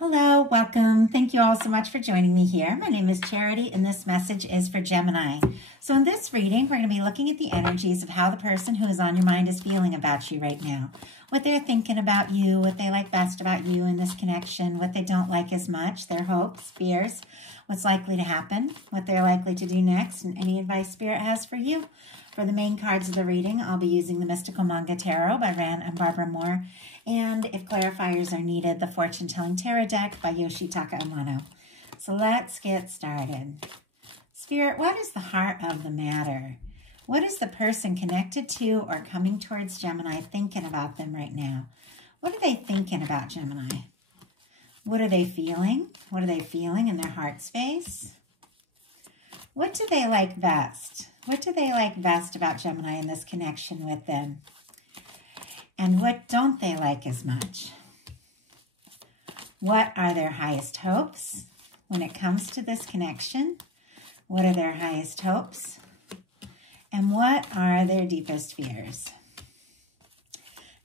Hello, welcome. Thank you all so much for joining me here. My name is Charity, and this message is for Gemini. So in this reading, we're going to be looking at the energies of how the person who is on your mind is feeling about you right now. What they're thinking about you, what they like best about you in this connection, what they don't like as much, their hopes, fears, what's likely to happen, what they're likely to do next, and any advice Spirit has for you. For the main cards of the reading, I'll be using the Mystical Manga Tarot by Ran and Barbara Moore. And if clarifiers are needed, the Fortune Telling Tarot deck by Yoshitaka Amano. So let's get started. Spirit, what is the heart of the matter? What is the person connected to or coming towards Gemini thinking about them right now? What are they thinking about Gemini? What are they feeling? What are they feeling in their heart space? What do they like best? What do they like best about Gemini in this connection with them? And what don't they like as much? What are their highest hopes when it comes to this connection? What are their highest hopes? And what are their deepest fears?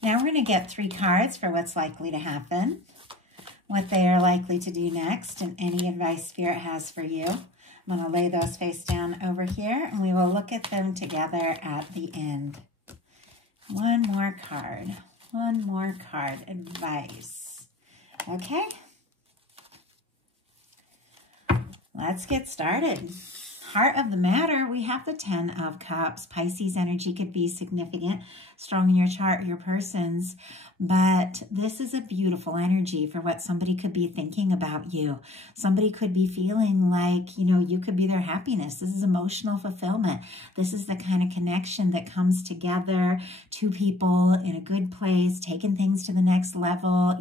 Now we're going to get 3 cards for what's likely to happen, what they are likely to do next, and any advice Spirit has for you. I'm going to lay those face down over here, and we will look at them together at the end. One more card, advice. Okay, let's get started. Heart of the matter, we have the 10 of Cups. Pisces energy could be significant, strong in your chart, your person's, but this is a beautiful energy for what somebody could be thinking about you. Somebody could be feeling like, you could be their happiness. This is emotional fulfillment. This is the kind of connection that comes together, 2 people in a good place, taking things to the next level,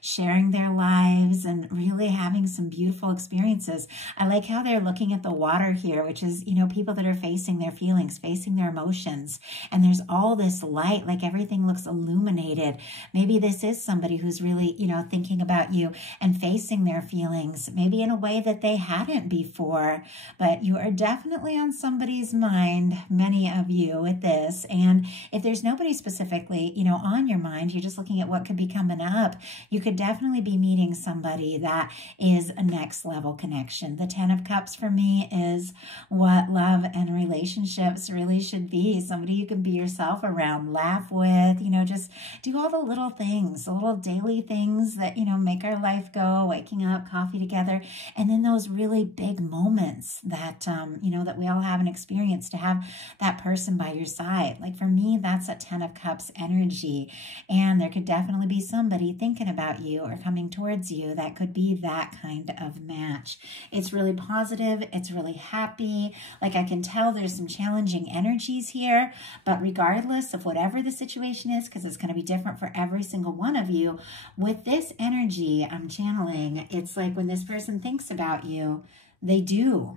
sharing their lives and really having some beautiful experiences. I like how they're looking at the water here, which is, people that are facing their feelings, facing their emotions. And there's all this light, like everything looks illuminated. Maybe this is somebody who's really, thinking about you and facing their feelings, maybe in a way that they hadn't before. But you are definitely on somebody's mind, many of you, with this. And if there's nobody specifically, on your mind, you're just looking at what could be coming up. You could definitely be meeting somebody that is a next level connection. The 10 of Cups for me is what love and relationships really should be. Somebody you can be yourself around, laugh with, just do all the little things, the little daily things that, make our life go, waking up, coffee together, and then those really big moments that, that we all have an experience to have that person by your side. Like for me, that's a 10 of Cups energy, and there could definitely be somebody thinking about you or coming towards you that could be that kind of match. It's really positive. It's really happy. Like I can tell there's some challenging energies here, but regardless of whatever the situation is, because it's going to be different for every single one of you, with this energy I'm channeling, it's like when this person thinks about you, they do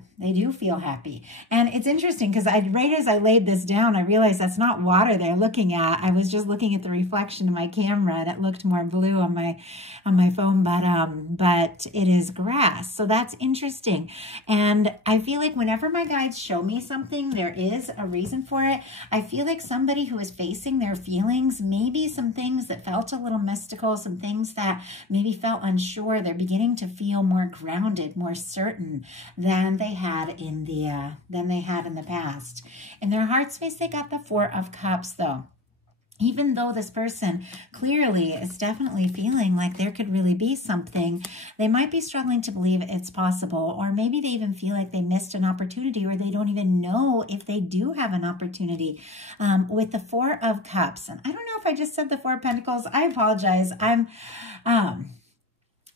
feel happy. And it's interesting because right as I laid this down, I realized that's not water they're looking at. I was just looking at the reflection of my camera and it looked more blue on my phone, but it is grass. So that's interesting. And I feel like whenever my guides show me something, there is a reason for it. I feel like somebody who is facing their feelings, maybe some things that felt a little mystical, some things that maybe felt unsure, they're beginning to feel more grounded, more certain than they had in the past. In their heart space, they got the 4 of Cups though. Even though this person clearly is definitely feeling like there could really be something, they might be struggling to believe it's possible, or maybe they even feel like they missed an opportunity, or they don't even know if they do have an opportunity. With the 4 of Cups, and I don't know if I just said the 4 of Pentacles. I apologize.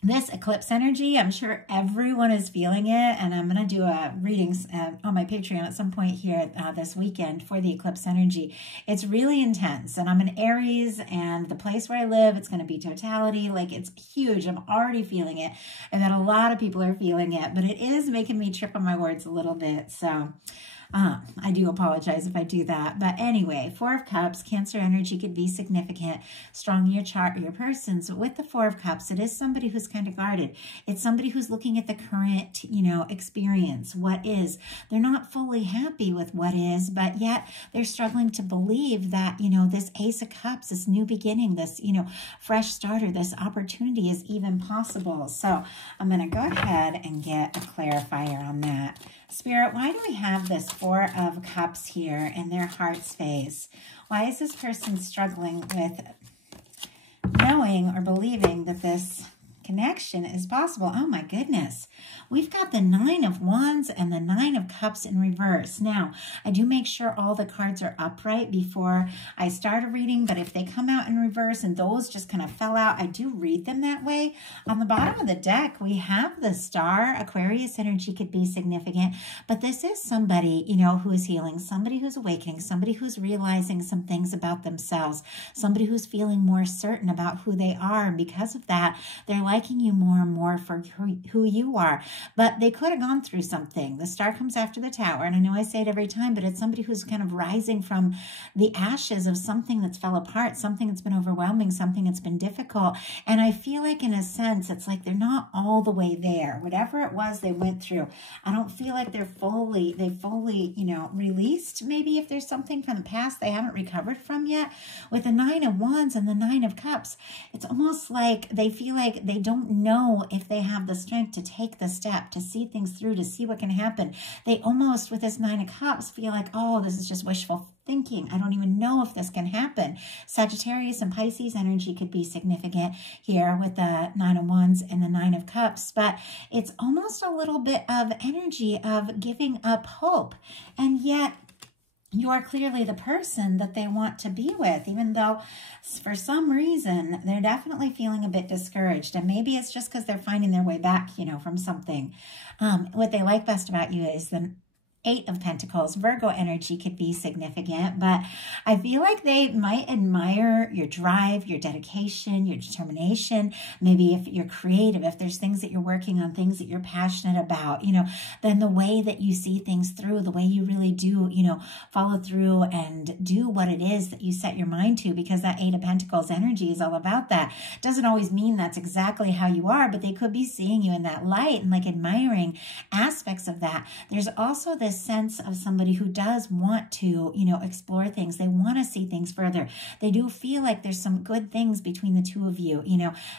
This eclipse energy, I'm sure everyone is feeling it, and I'm going to do a readings on my Patreon at some point here this weekend for the eclipse energy. It's really intense, and I'm in Aries, and the place where I live, it's going to be totality. Like, it's huge. I'm already feeling it, and that a lot of people are feeling it, but it is making me trip on my words a little bit. So I do apologize if I do that. But anyway, Four of Cups, Cancer energy could be significant, strong in your chart or your person. So with the Four of Cups, it is somebody who's kind of guarded. It's somebody who's looking at the current, experience, what is. They're not fully happy with what is, but yet they're struggling to believe that, this Ace of Cups, this new beginning, this, fresh starter, this opportunity is even possible. So I'm going to go ahead and get a clarifier on that. Spirit, why do we have this Four of Cups here in their heart space? Why is this person struggling with knowing or believing that this connection is possible? Oh my goodness. We've got the Nine of Wands and the Nine of Cups in reverse. Now, I do make sure all the cards are upright before I start a reading, but if they come out in reverse and those just kind of fell out, I do read them that way. On the bottom of the deck, we have the Star. Aquarius energy could be significant, but this is somebody, who is healing, somebody who's awakening, somebody who's realizing some things about themselves, somebody who's feeling more certain about who they are, and because of that, they're liking you more and more for who you are. But they could have gone through something. The Star comes after the Tower, and I know I say it every time, but it's somebody who's kind of rising from the ashes of something that's fell apart, something that's been overwhelming, something that's been difficult. And I feel like, in a sense, it's like they're not all the way there. Whatever it was they went through, I don't feel like they fully, released. Maybe if there's something from the past they haven't recovered from yet. With the Nine of Wands and the Nine of Cups, it's almost like they feel like they don't know if they have the strength to take the step, to see things through, to see what can happen. They almost, with this Nine of Cups, feel like, oh, this is just wishful thinking. I don't even know if this can happen. Sagittarius and Pisces energy could be significant here with the Nine of Wands and the Nine of Cups, but it's almost a little bit of energy of giving up hope. And yet, you are clearly the person that they want to be with, even though for some reason they're definitely feeling a bit discouraged. And maybe it's just because they're finding their way back, from something. What they like best about you is the Eight of Pentacles. Virgo energy could be significant, but I feel like they might admire your drive, your dedication, your determination. Maybe if you're creative, if there's things that you're working on, things that you're passionate about, then the way that you see things through, the way you really do, follow through and do what it is that you set your mind to, because that Eight of Pentacles energy is all about that. Doesn't always mean that's exactly how you are, but they could be seeing you in that light and like admiring aspects of that. There's also this sense of somebody who does want to, explore things. They want to see things further. They do feel like there's some good things between the two of you.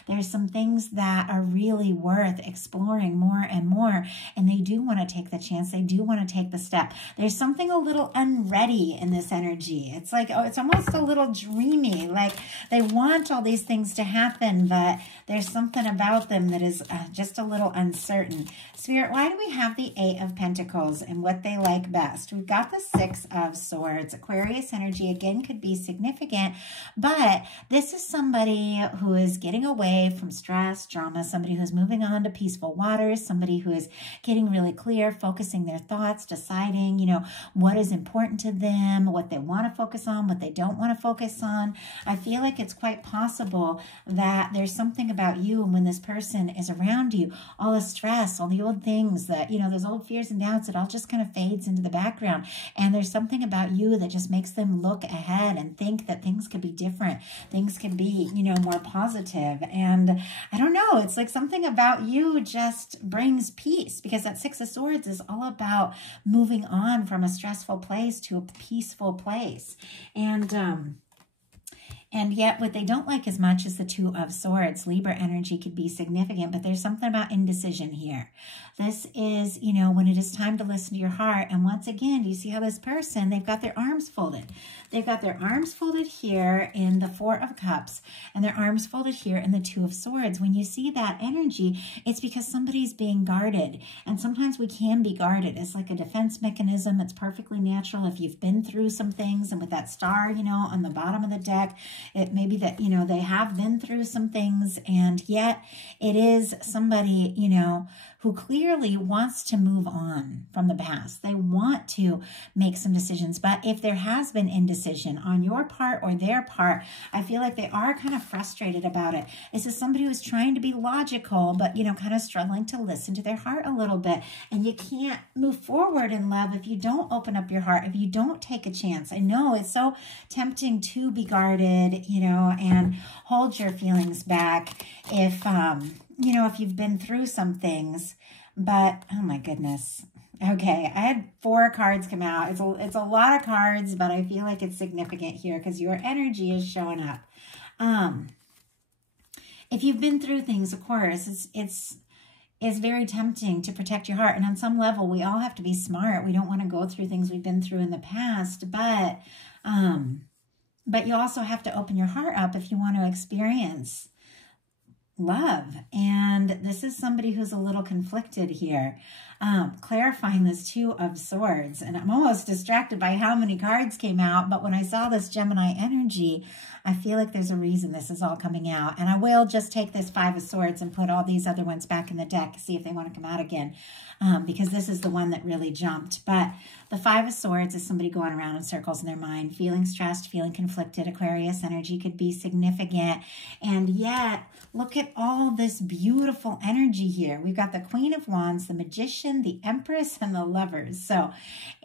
There's some things that are really worth exploring more and more. And they do want to take the chance. They do want to take the step. There's something a little unready in this energy. It's like, it's almost a little dreamy. Like they want all these things to happen, but there's something about them that is just a little uncertain. Spirit, why do we have the Eight of Pentacles and what they like best? We've got the Six of Swords. Aquarius energy again could be significant, but this is somebody who is getting away from stress, drama, somebody who's moving on to peaceful waters, somebody who is getting really clear, focusing their thoughts, deciding, what is important to them, what they want to focus on, what they don't want to focus on. I feel like it's quite possible that there's something about you, and when this person is around you, all the stress, all the old things that, those old fears and doubts, it all just kind of fades into the background. And there's something about you that just makes them look ahead and think that things could be different. Things can be, more positive. And I don't know, it's like something about you just brings peace, because that Six of Swords is all about moving on from a stressful place to a peaceful place. And yet what they don't like as much is the Two of Swords. Libra energy could be significant, but there's something about indecision here. This is, when it is time to listen to your heart. And once again, you see how this person, they've got their arms folded. They've got their arms folded here in the Four of Cups and their arms folded here in the Two of Swords. When you see that energy, it's because somebody's being guarded. And sometimes we can be guarded. It's like a defense mechanism. It's perfectly natural if you've been through some things. And with that star, on the bottom of the deck, it may be that, they have been through some things, and yet it is somebody, who clearly wants to move on from the past. They want to make some decisions, but if there has been indecision on your part or their part, I feel like they are kind of frustrated about it. This is somebody who's trying to be logical, but, you know, kind of struggling to listen to their heart a little bit. And you can't move forward in love if you don't open up your heart, if you don't take a chance. I know it's so tempting to be guarded, you know, and hold your feelings back if, you know, if you've been through some things. But, oh my goodness. Okay, I had 4 cards come out. It's a lot of cards, but I feel like it's significant here because your energy is showing up. If you've been through things, of course, it's very tempting to protect your heart. And on some level, we all have to be smart. We don't want to go through things we've been through in the past, but you also have to open your heart up if you want to experience love. And this is somebody who's a little conflicted here. Clarifying this 2 of Swords. And I'm almost distracted by how many cards came out. But when I saw this Gemini energy, I feel like there's a reason this is all coming out. And I will just take this 5 of Swords and put all these other ones back in the deck, see if they want to come out again. Because this is the one that really jumped. But the 5 of Swords is somebody going around in circles in their mind, feeling stressed, feeling conflicted. Aquarius energy could be significant. And yet, look at all this beautiful energy here. We've got the Queen of Wands, the Magician, the Empress, and the Lovers. So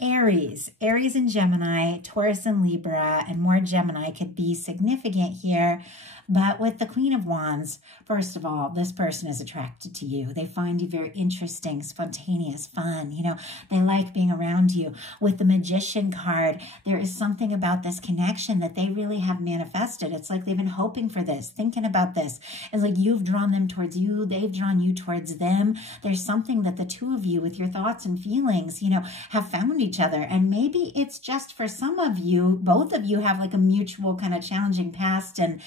Aries and Gemini, Taurus and Libra, and more Gemini could be significant here. But with the Queen of Wands, first of all, this person is attracted to you. They find you very interesting, spontaneous, fun. You know, they like being around you. With the Magician card, there is something about this connection that they really have manifested. It's like they've been hoping for this, thinking about this. It's like you've drawn them towards you. They've drawn you towards them. There's something that the 2 of you, with your thoughts and feelings, you know, have found each other. And maybe it's just for some of you, both of you have like a mutual kind of challenging past, and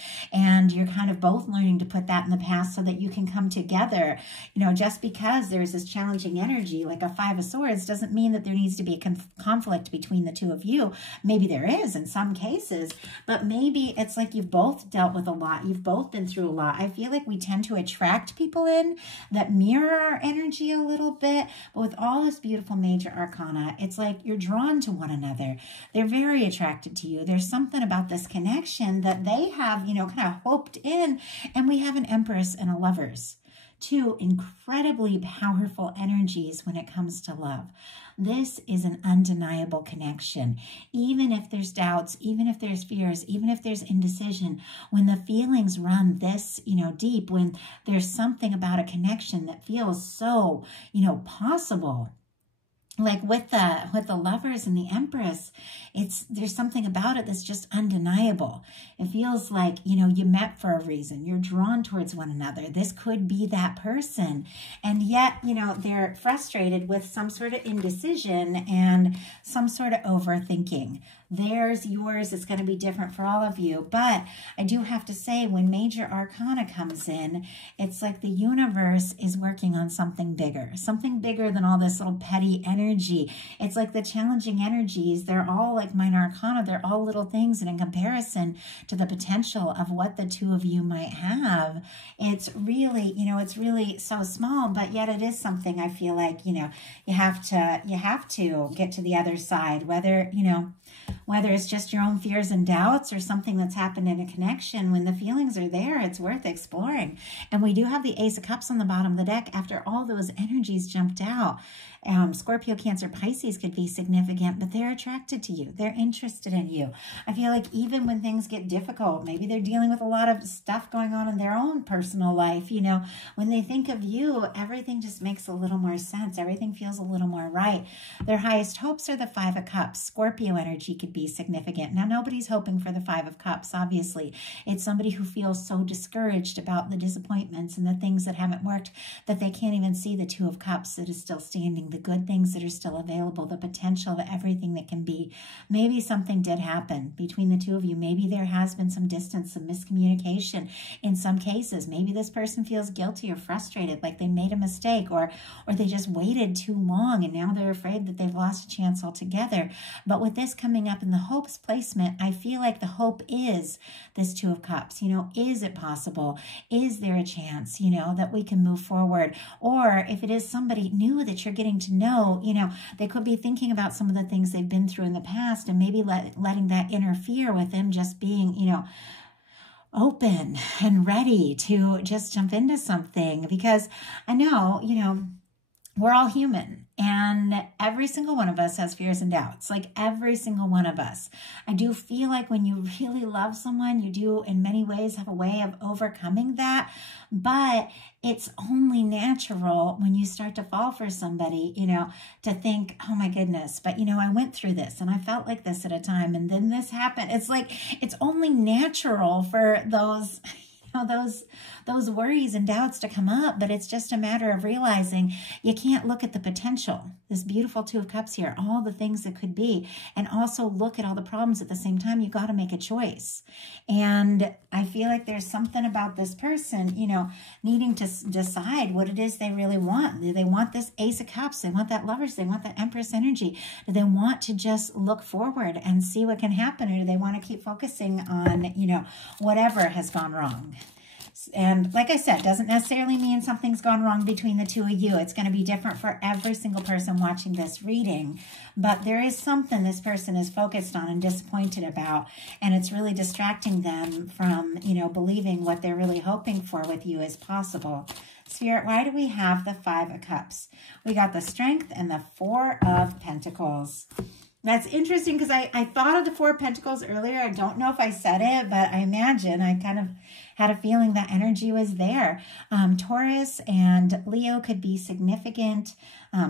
you're kind of both learning to put that in the past so that you can come together. You know, just because there's this challenging energy, like a 5 of Swords, doesn't mean that there needs to be a conflict between the 2 of you. Maybe there is in some cases, but maybe it's like you've both dealt with a lot. You've both been through a lot. I feel like we tend to attract people in that mirror our energy a little bit, but with all this beautiful major arcana, it's like you're drawn to one another. They're very attracted to you. There's something about this connection that they have, you know, kind of hoped in. And we have an Empress and a Lovers. 2 incredibly powerful energies when it comes to love. This is an undeniable connection. Even if there's doubts, even if there's fears, even if there's indecision, when the feelings run this, you know, deep, when there's something about a connection that feels so, you know, possible. Like with the Lovers and the Empress, there's something about it that's just undeniable. It feels like, you know, you met for a reason. You're drawn towards one another. This could be that person. And yet, you know, they're frustrated with some sort of indecision and some sort of overthinking. Theirs, yours, it's going to be different for all of you. But I do have to say, when major arcana comes in, it's like the universe is working on something bigger than all this little petty energy. It's like the challenging energies, they're all like minor arcana. They're all little things. And in comparison to the potential of what the 2 of you might have, it's really, you know, it's really so small, but yet it is something I feel like, you know, you have to get to the other side, whether, you know, whether it's just your own fears and doubts or something that's happened in a connection. When the feelings are there, it's worth exploring. And we do have the Ace of Cups on the bottom of the deck after all those energies jumped out. Scorpio, Cancer, Pisces could be significant, but they're attracted to you. They're interested in you. I feel like even when things get difficult, maybe they're dealing with a lot of stuff going on in their own personal life, you know, when they think of you, everything just makes a little more sense. Everything feels a little more right. Their highest hopes are the 5 of Cups. Scorpio energy could be significant. Now, nobody's hoping for the 5 of Cups, obviously. It's somebody who feels so discouraged about the disappointments and the things that haven't worked that they can't even see the 2 of Cups that is still standing, the good things that are still available, the potential of everything that can be. Maybe something did happen between the 2 of you. Maybe there has been some distance, some miscommunication in some cases. Maybe this person feels guilty or frustrated, like they made a mistake, or they just waited too long and now they're afraid that they've lost a chance altogether. But with this coming showing up in the hopes placement, I feel like the hope is this Two of Cups. Is it possible? Is there a chance, that we can move forward? Or if it is somebody new that you're getting to know, they could be thinking about some of the things they've been through in the past and maybe letting that interfere with them just being, open and ready to just jump into something. Because I know, we're all human, and every single one of us has fears and doubts, like every single one of us. I do feel like when you really love someone, you do in many ways have a way of overcoming that, but it's only natural when you start to fall for somebody, to think, oh my goodness, but I went through this and I felt like this at a time and then this happened. It's like, it's only natural for those those worries and doubts to come up, but it's just a matter of realizing you can't look at the potential, this beautiful Two of Cups here, all the things that could be, and also look at all the problems at the same time. You got to make a choice. And I feel like there's something about this person, needing to decide what it is they really want. Do they want this Ace of Cups? They want that Lovers? They want that Empress energy? Do they want to just look forward and see what can happen? Or do they want to keep focusing on, whatever has gone wrong? And like I said, doesn't necessarily mean something's gone wrong between the two of you. It's going to be different for every single person watching this reading. But there is something this person is focused on and disappointed about. And it's really distracting them from, believing what they're really hoping for with you is possible. Spirit, why do we have the Five of Cups? We got the Strength and the Four of Pentacles. That's interesting because I thought of the Four of Pentacles earlier. I don't know if I said it, but I imagine I kind of had a feeling that energy was there. Taurus and Leo could be significant.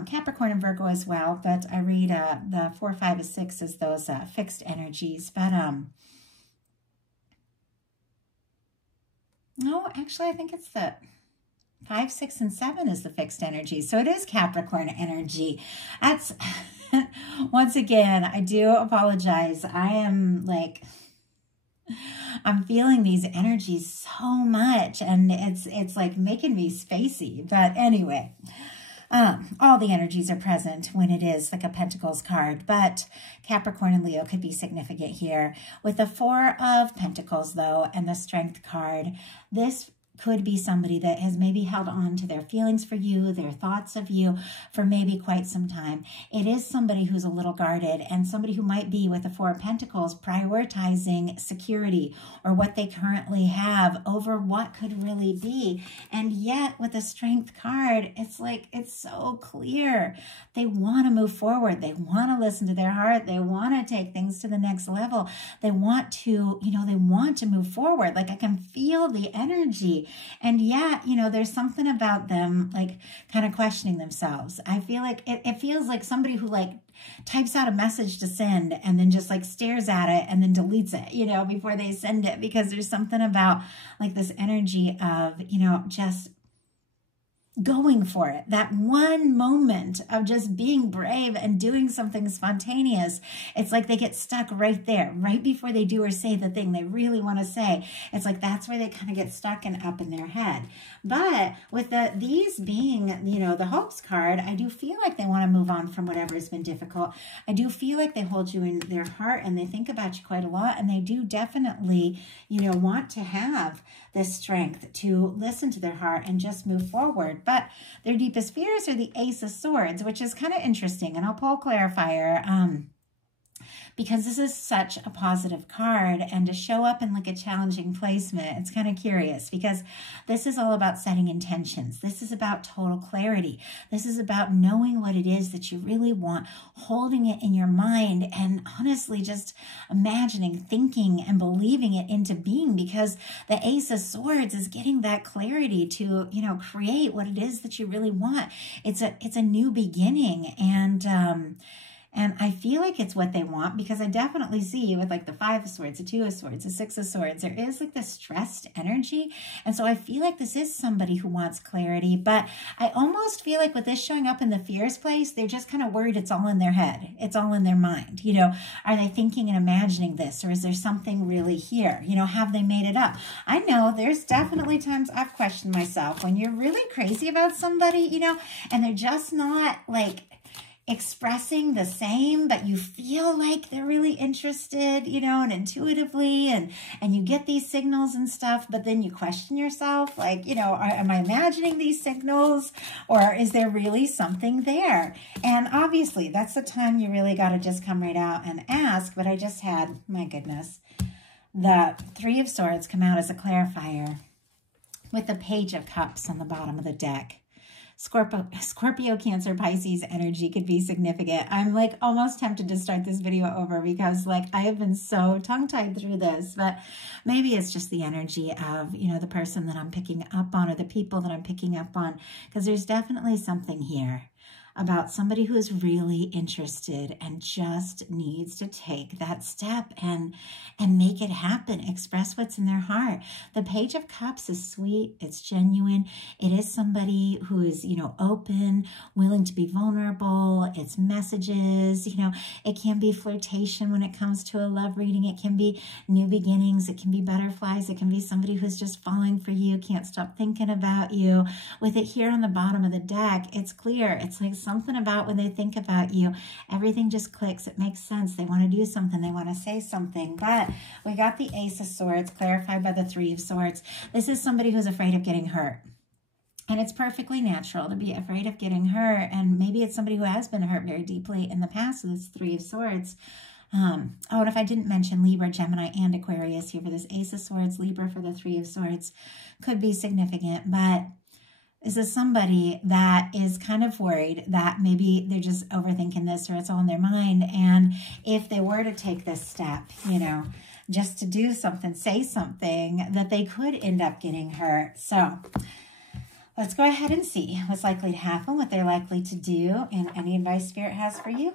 Capricorn and Virgo as well. But I read the 4, 5, and 6 as those fixed energies. But no, actually, I think it's the 5, 6, and 7 is the fixed energy. So it is Capricorn energy. That's... Once again, I do apologize. I'm feeling these energies so much, and it's like making me spacey. But anyway, all the energies are present when it is like a Pentacles card, but Capricorn and Leo could be significant here. With the Four of Pentacles, though, and the Strength card, this could be somebody that has maybe held on to their feelings for you, their thoughts of you for maybe quite some time. It is somebody who's a little guarded and somebody who might be with the Four of Pentacles prioritizing security or what they currently have over what could really be. And yet with the Strength card, it's like, it's so clear. They want to move forward. They want to listen to their heart. They want to take things to the next level. They want to, they want to move forward. Like I can feel the energy. And yet, there's something about them, like, kind of questioning themselves. I feel like it feels like somebody who, like, types out a message to send and then just, like, stares at it and then deletes it, before they send it. Because there's something about, like, this energy of, just going for it. That one moment of just being brave and doing something spontaneous. It's like they get stuck right there, right before they do or say the thing they really want to say. It's like that's where they kind of get stuck and up in their head. But with these being, the Hopes card, I do feel like they want to move on from whatever has been difficult. I do feel like they hold you in their heart and they think about you quite a lot. And they do definitely, want to have this strength to listen to their heart and just move forward. But their deepest fears are the Ace of Swords, which is kind of interesting. And I'll pull a clarifier because this is such a positive card, and to show up in like a challenging placement, it's kind of curious because this is all about setting intentions. This is about total clarity. This is about knowing what it is that you really want, holding it in your mind, and honestly just imagining, thinking, and believing it into being, because the Ace of Swords is getting that clarity to, create what it is that you really want. It's a new beginning, and I feel like it's what they want, because I definitely see with like the 5 of Swords, the 2 of Swords, the 6 of Swords, there is like this stressed energy. And so I feel like this is somebody who wants clarity, but I almost feel like with this showing up in the fears place, they're just kind of worried it's all in their head. It's all in their mind. Are they thinking and imagining this, or is there something really here? Have they made it up? I know there's definitely times I've questioned myself when you're really crazy about somebody, and they're just not like, expressing the same, but you feel like they're really interested, you know, and intuitively, and you get these signals and stuff, but then you question yourself, like, you know, am I imagining these signals, or is there really something there? And obviously that's the time you really got to just come right out and ask. But I just had, my goodness, the Three of Swords come out as a clarifier with the Page of Cups on the bottom of the deck. Scorpio, Cancer, Pisces energy could be significant. I'm like almost tempted to start this video over because like I have been so tongue-tied through this, but maybe it's just the energy of, you know, the person that I'm picking up on, or the people that I'm picking up on, because there's definitely something here about somebody who is really interested and just needs to take that step and make it happen, express what's in their heart. The Page of Cups is sweet, it's genuine. It is somebody who is, you know, open, willing to be vulnerable. It's messages, you know, it can be flirtation when it comes to a love reading. It can be new beginnings. It can be butterflies. It can be somebody who's just falling for you, can't stop thinking about you. With it here on the bottom of the deck, it's clear. It's like something about when they think about you, everything just clicks. It makes sense. They want to do something. They want to say something. But we got the Ace of Swords clarified by the Three of Swords. This is somebody who's afraid of getting hurt. And it's perfectly natural to be afraid of getting hurt. And maybe it's somebody who has been hurt very deeply in the past with this Three of Swords. Oh, and if I didn't mention Libra, Gemini, and Aquarius here for this Ace of Swords, Libra for the Three of Swords could be significant. But this is somebody that is kind of worried that maybe they're just overthinking this, or it's all in their mind. And if they were to take this step, you know, just to do something, say something, that they could end up getting hurt. So let's go ahead and see what's likely to happen, what they're likely to do, and any advice Spirit has for you.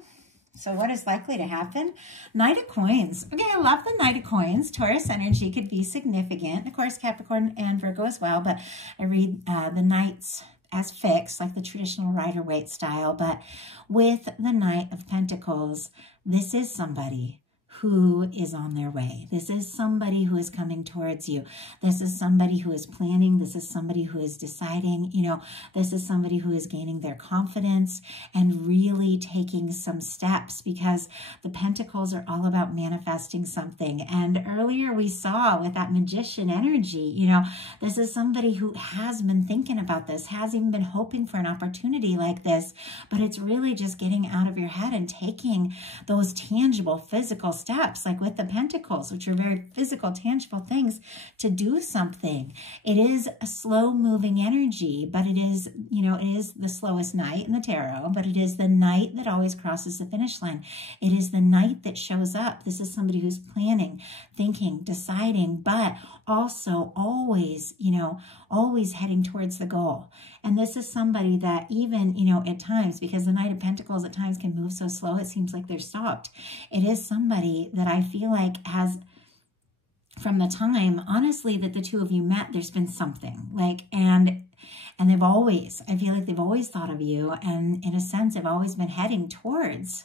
So what is likely to happen? Knight of Coins. Okay, I love the Knight of Coins. Taurus energy could be significant. Of course, Capricorn and Virgo as well, but I read the Knights as fixed, like the traditional Rider-Waite style. But with the Knight of Pentacles, this is somebody who is on their way. This is somebody who is coming towards you. This is somebody who is planning. This is somebody who is deciding, you know, this is somebody who is gaining their confidence and really taking some steps, because the Pentacles are all about manifesting something. And earlier we saw with that Magician energy, you know, this is somebody who has been thinking about this, has even been hoping for an opportunity like this, but it's really just getting out of your head and taking those tangible physical steps, like with the Pentacles, which are very physical, tangible things, to do something. It is a slow moving energy, but it is, you know, it is the slowest knight in the tarot, but it is the knight that always crosses the finish line. It is the knight that shows up. This is somebody who's planning, thinking, deciding, but also always, you know, always heading towards the goal. And this is somebody that even, you know, at times, because the Knight of Pentacles at times can move so slow, it seems like they're stopped. It is somebody that I feel like has, from the time, honestly, that the two of you met, there's been something like, and they've always, I feel like they've always thought of you. And in a sense, they've always been heading towards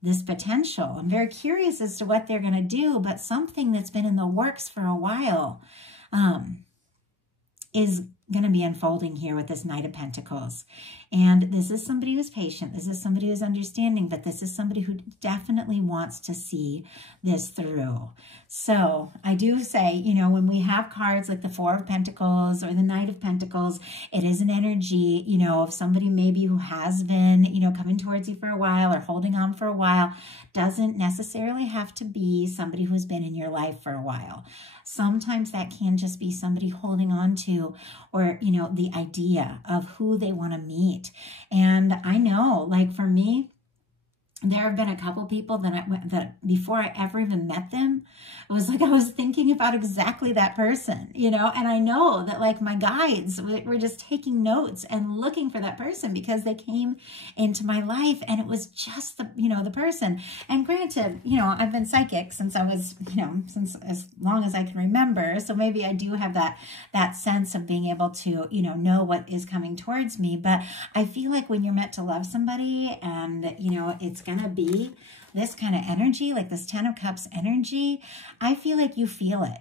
this potential. I'm very curious as to what they're going to do, but something that's been in the works for a while is going to be unfolding here with this Knight of Pentacles. And this is somebody who's patient. This is somebody who's understanding, but this is somebody who definitely wants to see this through. So I do say, you know, when we have cards like the Four of Pentacles or the Knight of Pentacles, it is an energy, you know, of somebody maybe who has been, you know, coming towards you for a while or holding on for a while. Doesn't necessarily have to be somebody who's been in your life for a while. Sometimes that can just be somebody holding on to, or, you know, the idea of who they want to meet. And I know, like for me, there have been a couple people that before I ever even met them, it was like I was thinking about exactly that person, you know, and I know that like my guides were just taking notes and looking for that person because they came into my life and it was just the, you know, the person. And granted, you know, I've been psychic since I was, you know, since as long as I can remember. So maybe I do have that sense of being able to, you know what is coming towards me. But I feel like when you're meant to love somebody and, you know, it's going to be this kind of energy, like this Ten of Cups energy, I feel like you feel it.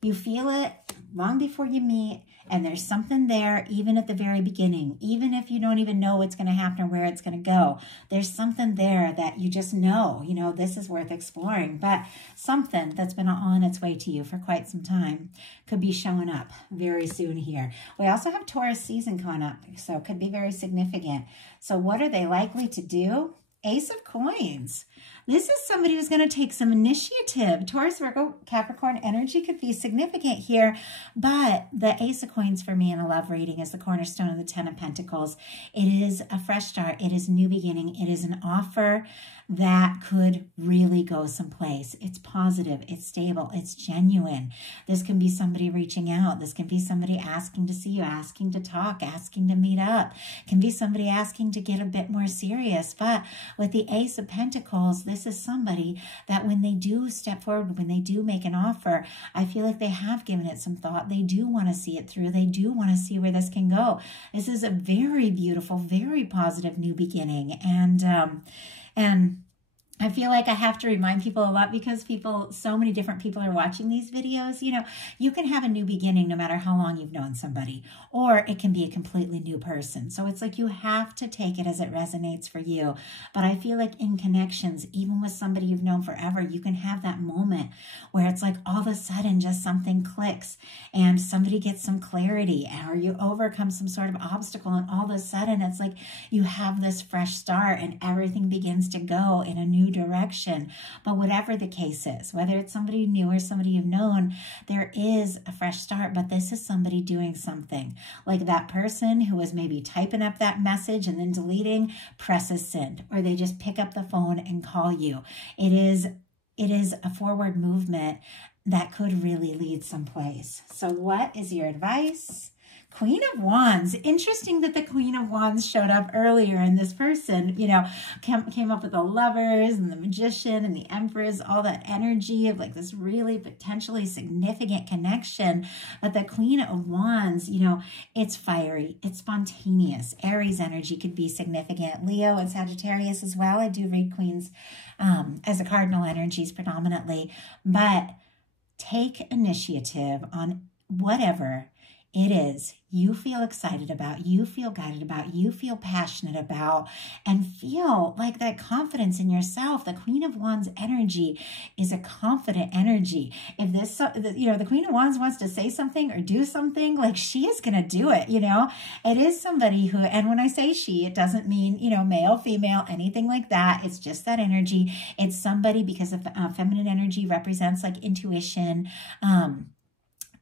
You feel it long before you meet, And there's something there, even at the very beginning, even if you don't even know what's going to happen or where it's going to go. There's something there that you just know, you know, this is worth exploring. But something that's been on its way to you for quite some time could be showing up very soon here. We also have Taurus season coming up, so it could be very significant. So what are they likely to do? Ace of Coins. This is somebody who's going to take some initiative. Taurus, Virgo, Capricorn energy could be significant here, but the Ace of Coins for me in a love reading is the cornerstone of the Ten of Pentacles. It is a fresh start. It is a new beginning. It is an offer that could really go someplace. It's positive. It's stable. It's genuine. This can be somebody reaching out. This can be somebody asking to see you, asking to talk, asking to meet up. It can be somebody asking to get a bit more serious. But with the Ace of Pentacles, this is somebody that when they do step forward, when they do make an offer, I feel like they have given it some thought. They do want to see it through. They do want to see where this can go. This is a very beautiful, very positive new beginning. And I feel like I have to remind people a lot because so many different people are watching these videos. You know, you can have a new beginning no matter how long you've known somebody, or it can be a completely new person. So it's like you have to take it as it resonates for you. But I feel like in connections, even with somebody you've known forever, you can have that moment where it's like all of a sudden just something clicks and somebody gets some clarity, or you overcome some sort of obstacle, and all of a sudden it's like you have this fresh start and everything begins to go in a new direction. But whatever the case is, whether it's somebody new or somebody you've known, there is a fresh start. But this is somebody doing something. Like that person who was maybe typing up that message and then deleting, presses send, or they just pick up the phone and call you. It is a forward movement that could really lead someplace. So what is your advice? Queen of Wands. Interesting that the Queen of Wands showed up earlier in this person, you know, came up with the Lovers and the Magician and the Empress, all that energy of like this really potentially significant connection. But the Queen of Wands, you know, it's fiery, it's spontaneous. Aries energy could be significant. Leo and Sagittarius as well. I do read Queens as the cardinal energies predominantly, but take initiative on whatever it is you feel excited about, you feel guided about, you feel passionate about, and feel like that confidence in yourself. The Queen of Wands energy is a confident energy. If this, you know, the Queen of Wands wants to say something or do something, like she is going to do it, you know. It is somebody who, and when I say she, it doesn't mean, you know, male, female, anything like that. It's just that energy. It's somebody, because of feminine energy represents like intuition,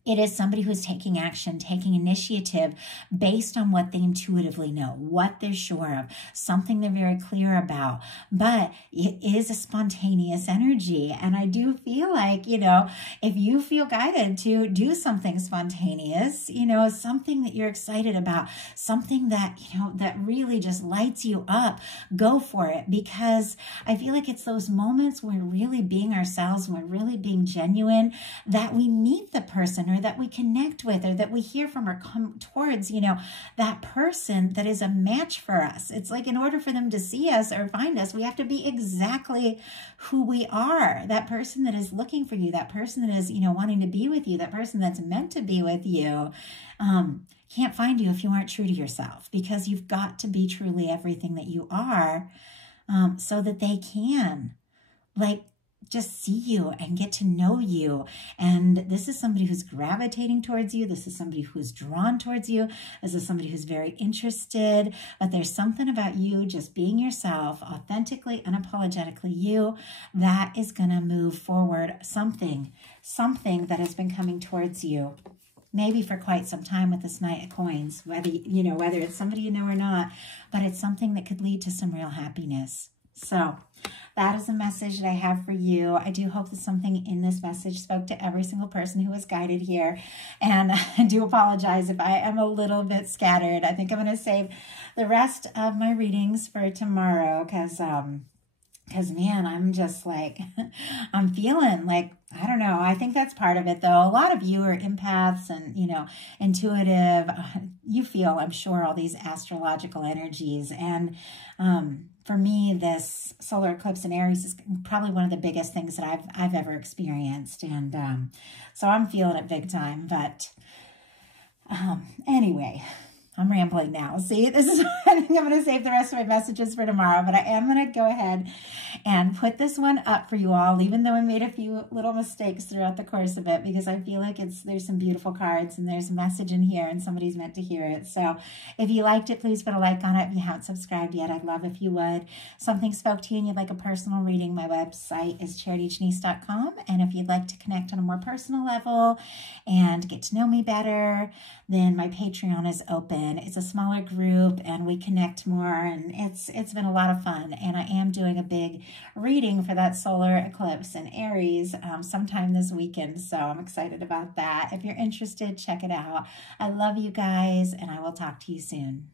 it is somebody who's taking action, taking initiative based on what they intuitively know, what they're sure of, something they're very clear about. But it is a spontaneous energy. And I do feel like, you know, if you feel guided to do something spontaneous, you know, something that you're excited about, something that, you know, that really just lights you up, go for it. Because I feel like it's those moments when we're really being ourselves, when we're really being genuine, that we meet the person, or that we connect with, or that we hear from or come towards, you know, that person that is a match for us. It's like in order for them to see us or find us, we have to be exactly who we are. That person that is looking for you, that person that is, you know, wanting to be with you, that person that's meant to be with you, can't find you if you aren't true to yourself, because you've got to be truly everything that you are, so that they can, like, just see you and get to know you. And this is somebody who's gravitating towards you. This is somebody who's drawn towards you. This is somebody who's very interested. But there's something about you just being yourself, authentically, unapologetically you, that is going to move forward something that has been coming towards you, maybe for quite some time with this Knight of Coins, whether, you know, whether it's somebody you know or not, but it's something that could lead to some real happiness. So that is a message that I have for you. I do hope that something in this message spoke to every single person who was guided here. And I do apologize if I am a little bit scattered. I think I'm going to save the rest of my readings for tomorrow, because man, I'm just like, I'm feeling like, I don't know. I think that's part of it, though. A lot of you are empaths and, you know, intuitive. You feel, I'm sure, all these astrological energies. And for me, this solar eclipse in Aries is probably one of the biggest things that I've ever experienced. And so I'm feeling it big time. But Anyway, I'm rambling now. See, this is, I think I'm going to save the rest of my messages for tomorrow, but I am going to go ahead and put this one up for you all, even though I made a few little mistakes throughout the course of it, because I feel like there's some beautiful cards and there's a message in here and somebody's meant to hear it. So if you liked it, please put a like on it. If you haven't subscribed yet, I'd love if you would. Something spoke to you and you'd like a personal reading, my website is charityjanice.com. And if you'd like to connect on a more personal level and get to know me better, then my Patreon is open. It's a smaller group and we connect more, and it's been a lot of fun. And I am doing a big reading for that solar eclipse in Aries sometime this weekend, so I'm excited about that. If you're interested, check it out. I love you guys, and I will talk to you soon.